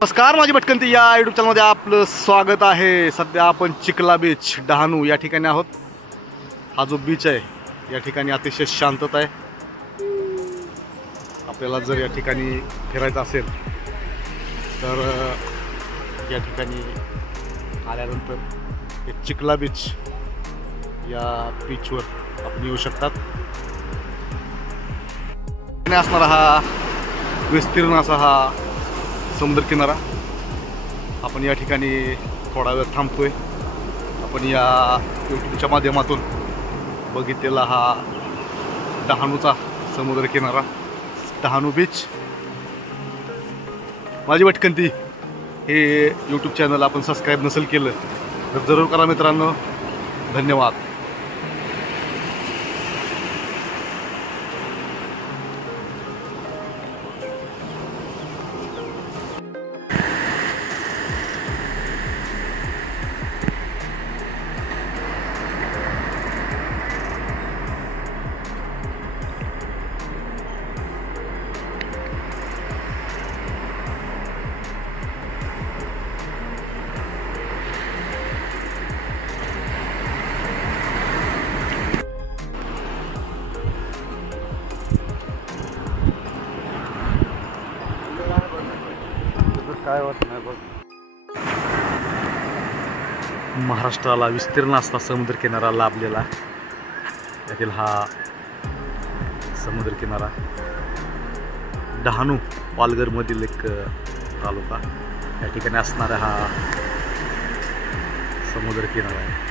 नमस्कार, माझी भटकंती या यूट्यूब चॅनलमध्ये आपलं स्वागत आहे। सध्या आपण चिखला बीच डहाणू या ठिकाणी आहोत। हा जो बीच आहे या ठिकाणी अतिशय शांतता आहे। आपल्याला जर या ठिकाणी फिरायचं असेल तर या ठिकाणी आल्यानंतर हे चिखला बीच या बीचवर आपण येऊ शकतात। असणारा हा विस्तीर्ण असा हा समुद्रकिनारा आपण या ठिकाणी थोडा वेळ थांबतोय। आपण या यूट्यूबच्या माध्यमातून बघितलेला हा डहाणूचा समुद्रकिनारा, डहाणू बीच। माझी भटकंती हे यूट्यूब चॅनल आपण सबस्क्राईब नसेल केलं तर जरूर करा मित्रांनो। धन्यवाद। काय होत नाही बघ। महाराष्ट्राला विस्तीर्ण असता समुद्रकिनारा लाभलेला यातील हा समुद्रकिनारा डहाणू पालघरमधील एक तालुका या ठिकाणी असणारा हा समुद्रकिनारा आहे।